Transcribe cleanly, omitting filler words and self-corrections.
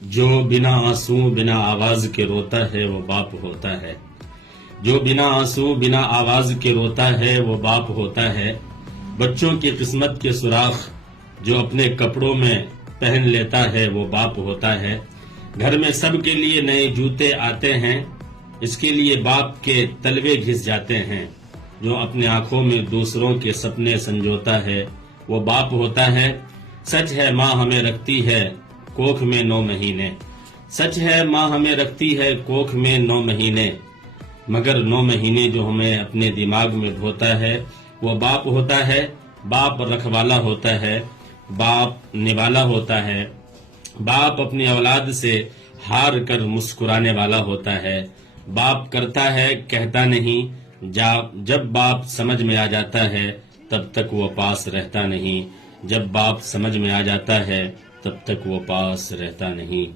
جو بنا آنسو بنا آواز کے روتا ہے وہ باپ ہوتا ہے. جو بنا آنسو بنا آواز کے روتا ہے وہ باپ ہوتا ہے. بچوں کی قسمت کے سوراخ جو اپنے کپڑوں میں پہن لیتا ہے وہ باپ ہوتا ہے. گھر میں سب کے لیے نئے جوتے آتے ہیں، اس کے لیے باپ کے تلوے گھس جاتے ہیں. جو اپنے آنکھوں میں دوسروں کے سپنے سنجوتا ہے وہ باپ ہوتا ہے. سچ ہے ماں ہمیں رکھتی ہے کوکھ میں 9 مہینے. سچ ہے ماں ہمیں رکھتی ہے کوکھ میں 9 مہینے، مگر 9 مہینے جو ہمیں اپنے دماغ میں دھوتا ہے وہ باپ ہوتا ہے. باپ رکھوالا ہوتا ہے، باپ نوالا ہوتا ہے. باپ اپنی اولاد سے ہار کر مسکرانے والا ہوتا ہے. باپ کرتا ہے کہتا نہیں، جب باپ سمجھ میں آ جاتا ہے تب تک وہ پاس رہتا نہیں. جب باپ سمجھ میں آ جاتا ہے تب تک وہ پاس رہتا نہیں.